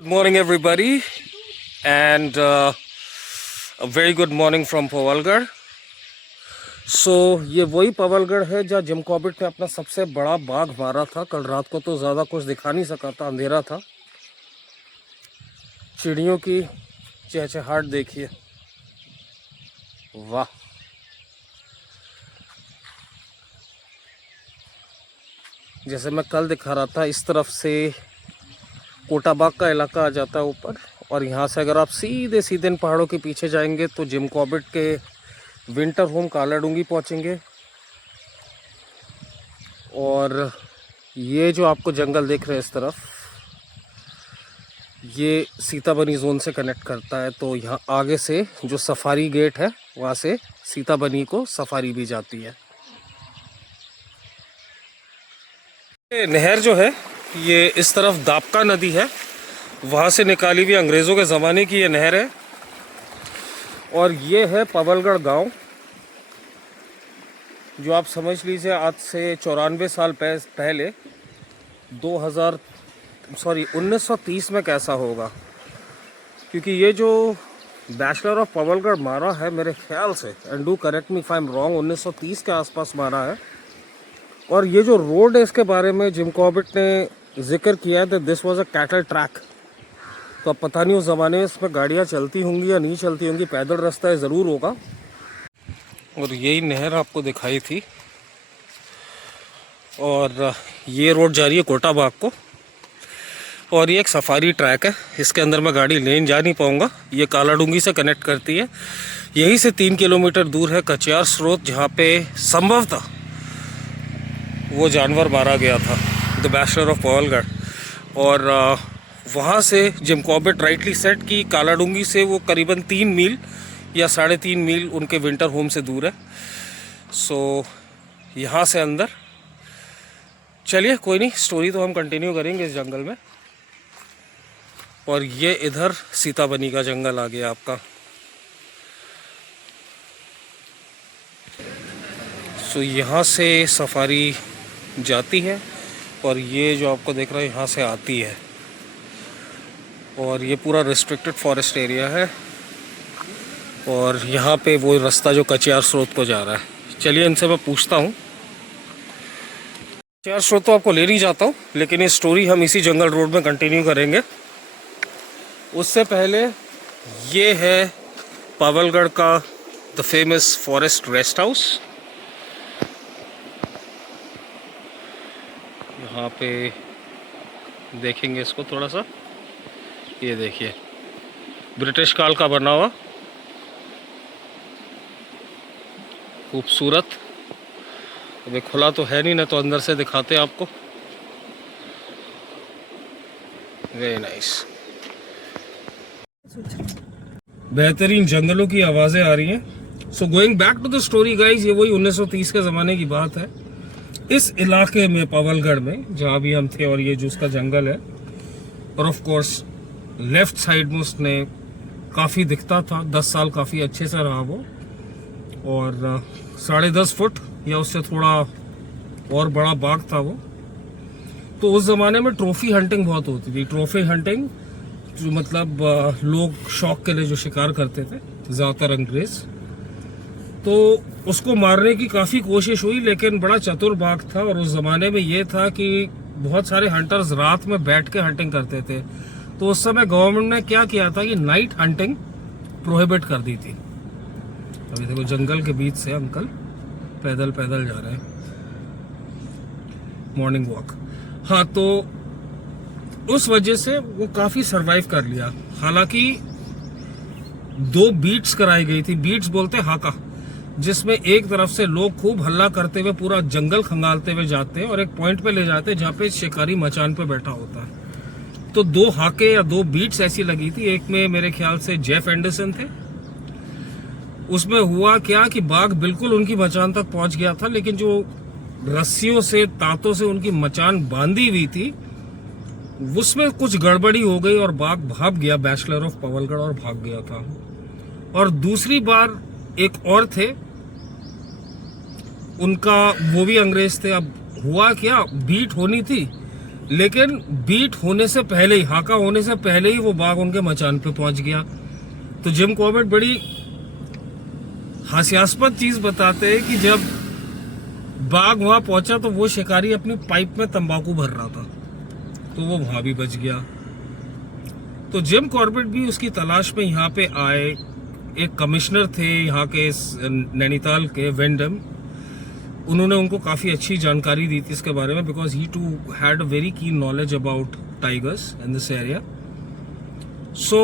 Good morning, everybody, and a very good morning from Pawalgarh. ये वही पवलगढ़ है जहाँ जिम कॉर्बेट ने अपना सबसे बड़ा बाघ मारा था. कल रात को तो ज़्यादा कुछ दिखा नहीं सका था, अंधेरा था. चिड़ियों की चहचहाहट देखिए, वाह. जैसे मैं कल दिखा रहा था, इस तरफ से कोटाबाग का इलाका आ जाता है ऊपर, और यहाँ से अगर आप सीधे सीधे इन पहाड़ों के पीछे जाएंगे तो जिम कॉर्बेट के विंटर होम कालाडूंगी पहुँचेंगे. और ये जो आपको जंगल देख रहे हैं इस तरफ, ये सीताबनी जोन से कनेक्ट करता है. तो यहाँ आगे से जो सफारी गेट है, वहाँ से सीताबनी को सफारी भी जाती है. ये नहर जो है, ये इस तरफ दापका नदी है, वहाँ से निकाली हुई अंग्रेज़ों के ज़माने की ये नहर है. और ये है पवलगढ़ गांव, जो आप समझ लीजिए आज से 94 साल पहले 1930 में कैसा होगा. क्योंकि ये जो बैचलर ऑफ पवलगढ़ मारा है, मेरे ख्याल से, and do correct me if I am wrong, 1930 के आसपास मारा है. और ये जो रोड है, इसके बारे में जिम कॉर्बेट ने जिक्र किया है कि this was a cattle track. तो अब पता नहीं उस ज़माने में इसमें गाड़ियाँ चलती होंगी या नहीं चलती होंगी, पैदल रास्ता ज़रूर होगा. और यही नहर आपको दिखाई थी. और ये रोड जा रही है कोटाबाग को, और ये एक सफारी ट्रैक है. इसके अंदर मैं गाड़ी लेन जा नहीं पाऊँगा. ये कालाडूंगी से कनेक्ट करती है. यहीं से 3 किलोमीटर दूर है कचियार स्रोत, जहाँ पे संभवतः वो जानवर मारा गया था, द बैचलर ऑफ पवलगढ़. और वहाँ से जिम कॉर्बेट राइटली सेट कि कालाडूंगी से वो करीबन 3 मील या 3.5 मील उनके विंटर होम से दूर है. यहाँ से अंदर चलिए, कोई नहीं, स्टोरी तो हम कंटिन्यू करेंगे इस जंगल में. और ये इधर सीताबनी का जंगल आ गया आपका. यहाँ से सफारी जाती है, और ये जो आपको देख रहा है यहाँ से आती है. और ये पूरा रिस्ट्रिक्टेड फॉरेस्ट एरिया है. और यहाँ पे वो रास्ता जो कचियार स्रोत को जा रहा है. चलिए इनसे मैं पूछता हूँ. कचियार स्रोत तो आपको ले नहीं जाता हूँ, लेकिन ये स्टोरी हम इसी जंगल रोड में कंटिन्यू करेंगे. उससे पहले ये है पवलगढ़ का the famous forest rest house. यहाँ पे देखेंगे इसको थोड़ा सा. ये देखिए, ब्रिटिश काल का बना हुआ, खूबसूरत. अभी खुला तो है नहीं, ना तो अंदर से दिखाते आपको. Very nice. बेहतरीन जंगलों की आवाज़ें आ रही हैं. So going back to the story guys, ये वही 1930 के ज़माने की बात है. इस इलाके में पवलगढ़ में जहाँ भी हम थे, और ये जो उसका जंगल है, और ऑफ कोर्स लेफ्ट साइड में उसने काफ़ी दिखता था. 10 साल काफ़ी अच्छे से रहा वो. और 10.5 फुट या उससे थोड़ा और बड़ा बाघ था वो. तो उस ज़माने में ट्रॉफी हंटिंग बहुत होती थी. ट्रॉफी हंटिंग जो मतलब लोग शौक के लिए जो शिकार करते थे, ज़्यादातर अंग्रेज़. तो उसको मारने की काफ़ी कोशिश हुई, लेकिन बड़ा चतुर बाघ था. और उस ज़माने में ये था कि बहुत सारे हंटर्स रात में बैठ के हंटिंग करते थे. तो उस समय गवर्नमेंट ने क्या किया था कि नाइट हंटिंग प्रोहिबिट कर दी थी. अभी देखो जंगल के बीच से अंकल पैदल पैदल जा रहे हैं, मॉर्निंग वॉक. हाँ, तो उस वजह से वो काफ़ी सरवाइव कर लिया. हालांकि 2 बीट्स कराई गई थी. बीट्स बोलते हाका, जिसमें एक तरफ से लोग खूब हल्ला करते हुए पूरा जंगल खंगालते हुए जाते हैं, और एक पॉइंट पे ले जाते हैं जहाँ पे शिकारी मचान पे बैठा होता है. तो 2 हाके या 2 बीट्स ऐसी लगी थी. एक में मेरे ख्याल से जेफ एंडरसन थे. उसमें हुआ क्या कि बाघ बिल्कुल उनकी मचान तक पहुंच गया था, लेकिन जो रस्सियों से, तांतों से उनकी मचान बांधी हुई थी, उसमें कुछ गड़बड़ी हो गई और बाघ भाग गया, बैचलर ऑफ पवलगढ़, और भाग गया था. और दूसरी बार एक और थे, उनका, वो भी अंग्रेज थे. अब हुआ क्या, बीट होनी थी, लेकिन बीट होने से पहले ही, हाका होने से पहले ही वो बाघ उनके मचान पे पहुंच गया। तो जिम कॉर्बेट बड़ी हास्यास्पद चीज बताते हैं कि जब बाघ वहां पहुंचा तो वो शिकारी अपनी पाइप में तंबाकू भर रहा था, तो वो वहां भी बच गया। तो जिम कॉर्बेट भी उसकी तलाश में यहाँ पे आए। एक कमिश्नर थे यहाँ के नैनीताल के, वेंडम, उन्होंने उनको काफ़ी अच्छी जानकारी दी थी इसके बारे में, because he too had a very keen knowledge about tigers in this area. So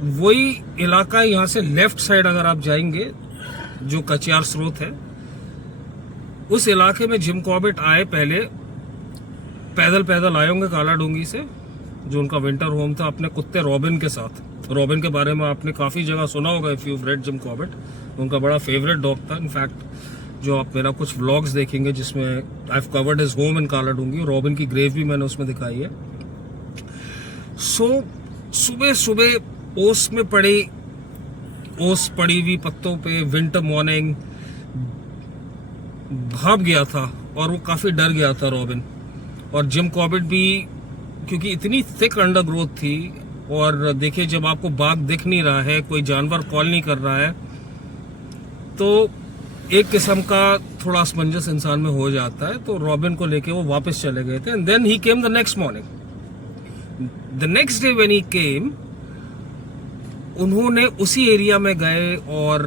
वही इलाका यहाँ से लेफ्ट साइड अगर आप जाएंगे, जो कचियार स्रोत है, उस इलाके में जिम कॉर्बेट आए। पहले पैदल पैदल आए होंगे काला डूंगी से, जो उनका विंटर होम था, अपने कुत्ते रॉबिन के साथ। रॉबिन के बारे में आपने काफ़ी जगह सुना होगा if you read Jim Corbett, उनका बड़ा फेवरेट डॉग था। इनफैक्ट जो आप मेरा कुछ व्लॉग्स देखेंगे जिसमें I have covered his home in काला डूंगी, रॉबिन की ग्रेव भी मैंने उसमें दिखाई है। सो सुबह सुबह ओस में पड़ी, ओस पड़ी हुई पत्तों पे, विंटर मॉर्निंग, भाप गया था और वो काफ़ी डर गया था रॉबिन। और जिम कॉर्बेट भी, क्योंकि इतनी थिक अंडरग्रोथ थी, और देखिए जब आपको बाघ दिख नहीं रहा है, कोई जानवर कॉल नहीं कर रहा है, तो एक किस्म का थोड़ा असमंजस इंसान में हो जाता है। तो रॉबिन को लेके वो वापस चले गए थे। And then he came the next morning. The next day when he came, उन्होंने उसी एरिया में गए और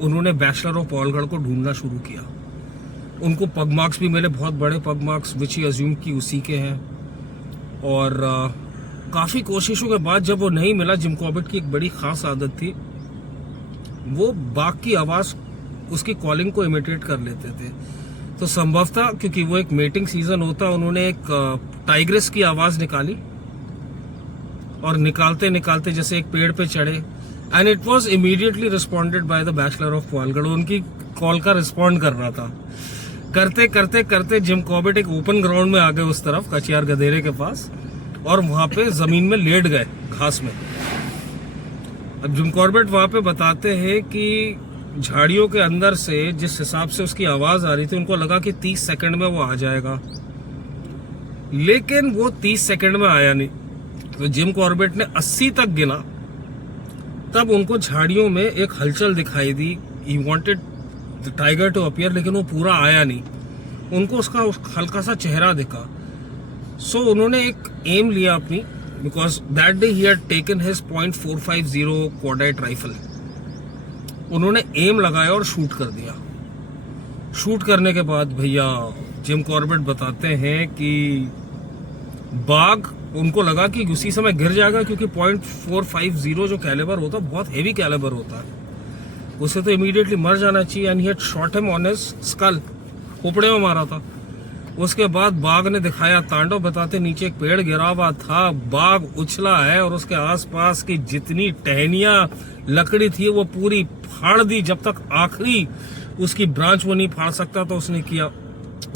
उन्होंने बैचलर ऑफ पॉलगढ़ को ढूंढना शुरू किया। उनको पग मार्क्स भी मिले, बहुत बड़े पग मार्क्स, विच ही अज्यूम की उसी के हैं। और काफ़ी कोशिशों के बाद जब वो नहीं मिला, जिम कॉर्बेट की एक बड़ी खास आदत थी, वो बाघ की आवाज़, उसकी कॉलिंग को इमिटेट कर लेते थे। तो संभवतः क्योंकि वो एक मेटिंग सीजन होता, उन्होंने एक टाइग्रेस की आवाज़ निकाली, और निकालते निकालते जैसे एक पेड़ पे चढ़े, and it was immediately responded by the bachelor of Powalgarh. उनकी कॉल का रिस्पॉन्ड कर रहा था। करते करते करते जिम कॉर्बेट एक ओपन ग्राउंड में आ गए, उस तरफ कचियार गधेरे के पास, और वहां पे जमीन में लेट गए घास में। अब जिम कॉर्बेट वहां पे बताते हैं कि झाड़ियों के अंदर से जिस हिसाब से उसकी आवाज आ रही थी, उनको लगा कि 30 सेकंड में वो आ जाएगा, लेकिन वो 30 सेकंड में आया नहीं। तो जिम कॉर्बेट ने 80 तक गिना, तब उनको झाड़ियों में एक हलचल दिखाई दी। He wanted the tiger to appear, लेकिन वो पूरा आया नहीं। उनको उसका हल्का सा चेहरा दिखा। सो उन्होंने एक एम लिया अपनी, because that day he had taken his .450 क्वाड्राइट राइफल। उन्होंने एम लगाया और शूट कर दिया। शूट करने के बाद भैया जिम कॉर्बेट बताते हैं कि बाघ, उनको लगा कि उसी समय गिर जाएगा, क्योंकि .450 जो कैलिबर होता है बहुत हेवी कैलिबर होता है, उसे तो इमीडिएटली मर जाना चाहिए। And he had shot him on his skull, खोपड़े में मारा था। उसके बाद बाघ ने दिखाया तांडव, बताते नीचे एक पेड़ गिरा हुआ था, बाघ उछला है और उसके आसपास की जितनी टहनियां लकड़ी थी वो पूरी फाड़ दी। जब तक आखिरी उसकी ब्रांच वो नहीं फाड़ सकता तो उसने किया,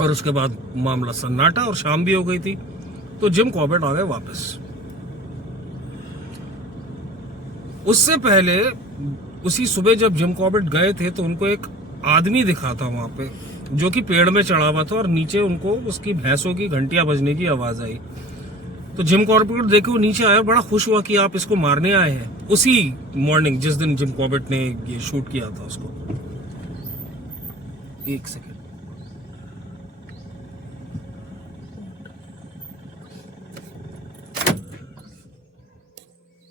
और उसके बाद मामला सन्नाटा, और शाम भी हो गई थी। तो जिम कॉर्बेट आ गए वापस। उससे पहले उसी सुबह जब जिम कॉर्बेट गए थे तो उनको एक आदमी दिखा था वहां पे, जो कि पेड़ में चढ़ा हुआ था, और नीचे उनको उसकी भैंसों की घंटियां बजने की आवाज आई। तो जिम कॉर्बेट देखे वो नीचे आया, बड़ा खुश हुआ कि आप इसको मारने आए हैं। उसी मॉर्निंग जिस दिन जिम कॉर्बेट ने ये शूट किया था उसको। एक सेकेंड,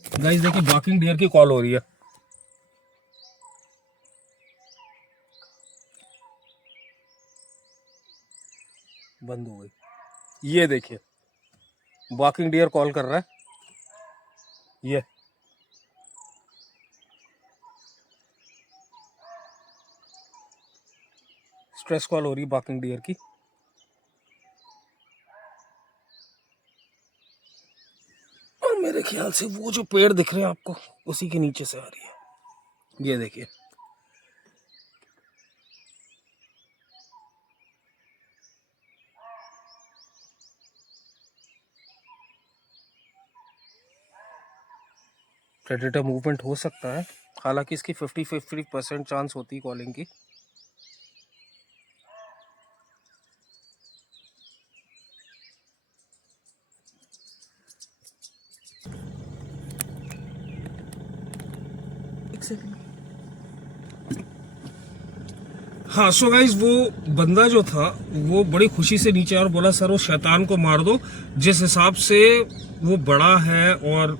गाइस देखिए बाकिंग डियर की कॉल हो रही है। बंद हो गई। ये देखिए बाकिंग डियर कॉल कर रहा है। ये स्ट्रेस कॉल हो रही है बाकिंग डियर की। और मेरे ख्याल से वो जो पेड़ दिख रहे हैं आपको, उसी के नीचे से आ रही है। ये देखिए, प्रेडेटर मूवमेंट हो सकता है, हालांकि इसकी 50-50% चांस होती है कॉलिंग की। सेकंड। हाँ सो गाइज वो बंदा जो था वो बड़ी खुशी से नीचे और बोला सर वो शैतान को मार दो, जिस हिसाब से वो बड़ा है और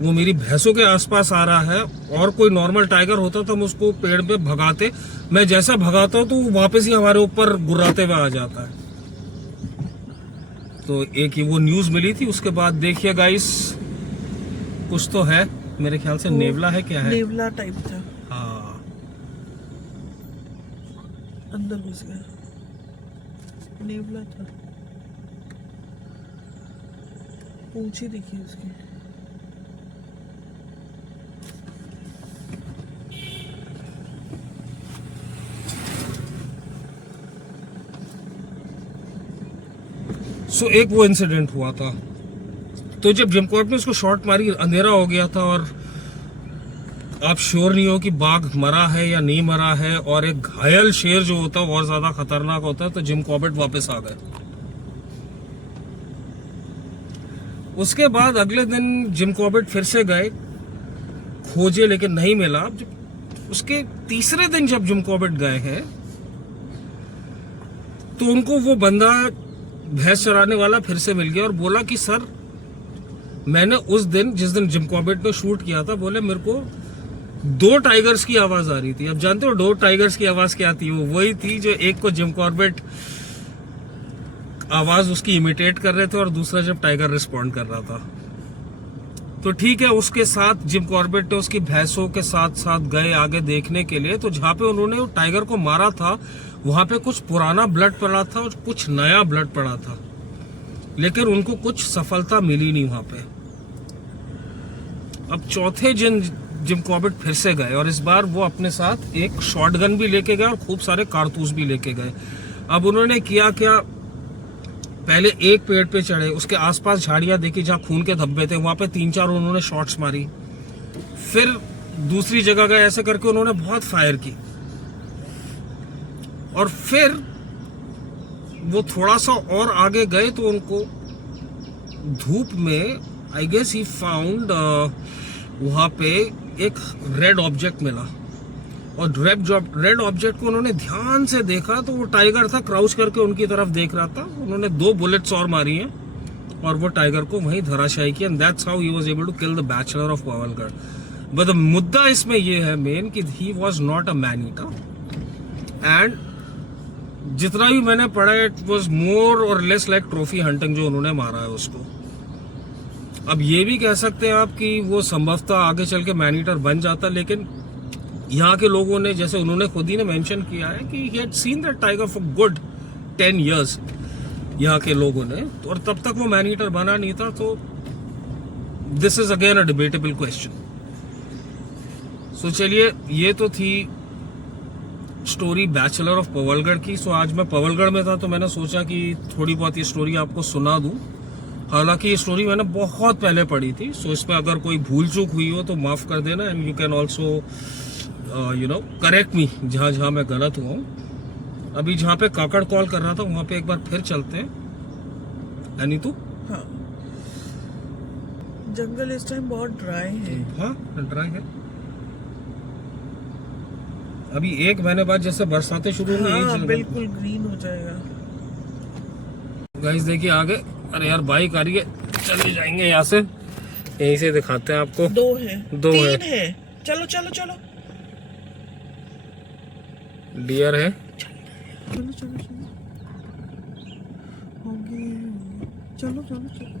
वो मेरी भैंसों के आसपास आ रहा है, और कोई नॉर्मल टाइगर होता तो हम उसको पेड़ पे भगाते, मैं जैसा भगाता हूँ तो वो वापस ही हमारे ऊपर गुर्राते हुए आ जाता है। तो एक ये वो न्यूज मिली थी। उसके बाद देखिए गाइस कुछ तो है, मेरे ख्याल से नेवला है, क्या है, नेवला टाइप था, हाँ अंदर घुस गया, नेवला था, पूंछ ही दिखी उसकी। सो एक वो इंसिडेंट हुआ था, तो जब जिम कॉर्बेट ने उसको शॉट मारी, अंधेरा हो गया था और आप श्योर नहीं हो कि बाघ मरा है या नहीं मरा है, और एक घायल शेर जो होता है और ज्यादा खतरनाक होता है, तो जिम कॉर्बेट वापस आ गए। उसके बाद अगले दिन जिम कॉर्बेट फिर से गए खोजे, लेकिन नहीं मिला। उसके तीसरे दिन जब जिम कॉर्बेट गए हैं तो उनको वो बंदा भैंस चराने वाला फिर से मिल गया और बोला कि सर मैंने उस दिन जिस दिन जिम कॉर्बेट ने शूट किया था, बोले मेरे को 2 टाइगर्स की आवाज आ रही थी। अब जानते हो 2 टाइगर्स की आवाज क्या थी? वो वही थी जो एक को जिम कॉर्बेट आवाज उसकी इमिटेट कर रहे थे और दूसरा जब टाइगर रिस्पॉन्ड कर रहा था। तो ठीक है, उसके साथ जिम कॉर्बेट ने उसकी भैंसों के साथ साथ गए आगे देखने के लिए। तो जहां पे उन्होंने टाइगर को मारा था वहां पे कुछ पुराना ब्लड पड़ा था और कुछ नया ब्लड पड़ा था, लेकिन उनको कुछ सफलता मिली नहीं वहां पे। अब चौथे दिन जिम कॉर्बेट फिर से गए और इस बार वो अपने साथ एक शॉटगन भी लेके गए और खूब सारे कारतूस भी लेके गए। अब उन्होंने किया क्या, पहले एक पेड़ पे चढ़े, उसके आसपास झाड़ियां देखी जहां खून के धब्बे थे, वहां पे 3-4 उन्होंने शॉट्स मारी। फिर दूसरी जगह गए, ऐसे करके उन्होंने बहुत फायर की। और फिर वो थोड़ा सा और आगे गए तो उनको धूप में आई गेस ही फाउंड वहां पे एक रेड ऑब्जेक्ट मिला, और रेड ऑब्जेक्ट को उन्होंने ध्यान से देखा तो वो टाइगर था, क्राउच करके उनकी तरफ देख रहा था। उन्होंने 2 बुलेट्स और मारी हैं और वो टाइगर को वहीं धराशायी किया, and that's how he was able to kill the bachelor of Pawalgarh. But the मुद्दा इसमें ये है मेन कि he was not a man eater, and जितना भी मैंने पढ़ा इट वाज मोर और लेस लाइक ट्रॉफी हंटिंग जो उन्होंने मारा है उसको। अब ये भी कह सकते हैं आप कि वो संभवतः आगे चल के मैन ईटर बन जाता, लेकिन यहाँ के लोगों ने, जैसे उन्होंने खुद ही ने मेंशन किया है कि he had seen that tiger for good 10 years यहाँ के लोगों ने, और तब तक वो मैन ईटर बना नहीं था। तो this is again a debatable question. So चलिए, ये तो थी स्टोरी बैचलर ऑफ पावलगढ़ की। सो आज मैं पावलगढ़ में था तो मैंने सोचा कि थोड़ी बहुत ये स्टोरी आपको सुना दूं। हालांकि ये स्टोरी मैंने बहुत पहले पढ़ी थी, सो इसमें अगर कोई भूल चूक हुई हो तो माफ कर देना, and you can also correct मी जहां जहां मैं गलत हुआ हूं। अभी जहां पे काकड़ कॉल कर रहा था वहां पे एक बार फिर चलते हैं। एनी तो हाँ, जंगल इस टाइम बहुत ड्राई है। हाँ ड्राई है। अभी 1 महीने बाद जैसे बरसातें शुरू होंगी, हाँ, बिल्कुल ग्रीन हो जाएगा। गाइस देखिए आगे, अरे यार बाइक आ रही है, चले जाएंगे यहाँ से, यहीं से दिखाते हैं आपको। 2 है, 2 3 है। चलो चलो चलो डियर है। चलो चलो चलो, होंगे चलो चलो चलो।